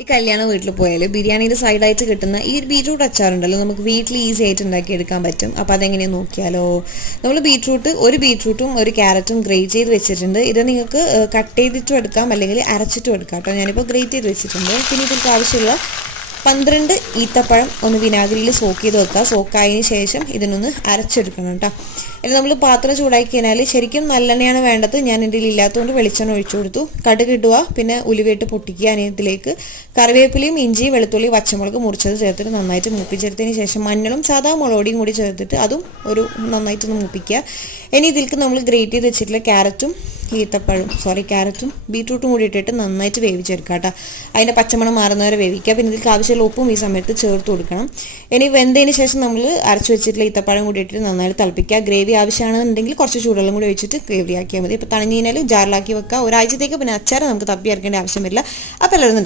ഈ കല്യാണ വീട്ടിൽ പോയാൽ ബിരിയാണിയുടെ സൈഡായിട്ട് കിട്ടുന്ന ഈ ഒരു ബീട്രൂട്ട് അച്ചാറുണ്ടല്ലോ, നമുക്ക് വീട്ടിൽ ഈസി ആയിട്ട് ഉണ്ടാക്കിയെടുക്കാൻ പറ്റും. അപ്പോൾ അതെങ്ങനെയാണെന്ന് നോക്കിയാലോ. നമ്മൾ ഒരു ബീട്രൂട്ടും ഒരു ക്യാരറ്റും ഗ്രേറ്റ് ചെയ്ത് വെച്ചിട്ടുണ്ട്. ഇത് നിങ്ങൾക്ക് കട്ട് ചെയ്തിട്ടും എടുക്കാം, അല്ലെങ്കിൽ അരച്ചിട്ടും എടുക്കാം കേട്ടോ. ഞാനിപ്പോൾ ഗ്രേറ്റ് ചെയ്ത് വെച്ചിട്ടുണ്ട്. പിന്നെ ഇതിലേക്ക് ആവശ്യമുള്ള 12 ഈത്തപ്പഴം ഒന്ന് വിനാഗിരിയിൽ സോക്ക് ചെയ്ത് വെക്കുക. സോക്കായതിന് ശേഷം ഇതിനൊന്ന് അരച്ചെടുക്കണം കേട്ടോ. ഇനി നമ്മൾ പാത്രം ചൂടാക്കി കഴിഞ്ഞാൽ ശരിക്കും നല്ലെണ്ണയാണ് വേണ്ടത്. ഞാൻ എൻ്റെ ഇല്ലാത്തതുകൊണ്ട് വെളിച്ചെണ്ണ ഒഴിച്ചു കൊടുത്തു. കടുക് ഇടുക, പിന്നെ ഉലുവയിട്ട് പൊട്ടിക്കുക. ഇതിലേക്ക് കറിവേപ്പിലയും ഇഞ്ചി വെളുത്തുള്ളി പച്ചമുളക് മുറിച്ചത് ചേർത്തിട്ട് നന്നായിട്ട് മൂപ്പിച്ചെടുത്തതിന് ശേഷം മഞ്ഞളും സാധാ മുളകൊടിയും കൂടി ചേർത്തിട്ട് അതും നന്നായിട്ടൊന്ന് മൂപ്പിക്കുക. ഇനി ഇതിലേക്ക് നമ്മൾ ഗ്രേറ്റ് ചെയ്ത് വെച്ചിട്ടുള്ള ക്യാരറ്റും ബീട്രൂട്ടും കൂടി ഇട്ടിട്ട് നന്നായിട്ട് വേവിച്ചെടുക്കുക കേട്ടോ. അതിൻ്റെ പച്ചമണം മാറുന്നവരെ വേവിക്കുക. പിന്നെ ഇതിലേക്ക് ആവശ്യമുള്ള ഉപ്പും ഈ സമയത്ത് ചേർത്ത് കൊടുക്കണം. ഇനി വെന്തതിന് ശേഷം നമ്മൾ അരച്ചു വെച്ചിട്ടുള്ള ഈത്തപ്പഴം കൂടി ഇട്ടിട്ട് നന്നായിട്ട് തിളപ്പിക്കുക. ഗ്രേവി ആവശ്യമാണെന്നുണ്ടെങ്കിൽ കുറച്ച് ചൂടുവെള്ളം കൂടി ഒഴിച്ചിട്ട് ഗ്രേവി ആക്കിയാൽ മതി. ഇപ്പോൾ തണിഞ്ഞ് കഴിഞ്ഞാൽ ജാറിലാക്കി വെക്കുക. ഒരാഴ്ചത്തേക്ക് പിന്നെ അച്ചാർ നമുക്ക് തപ്പി ഇറക്കേണ്ട ആവശ്യം വരില്ല. അപ്പോൾ എല്ലാവരും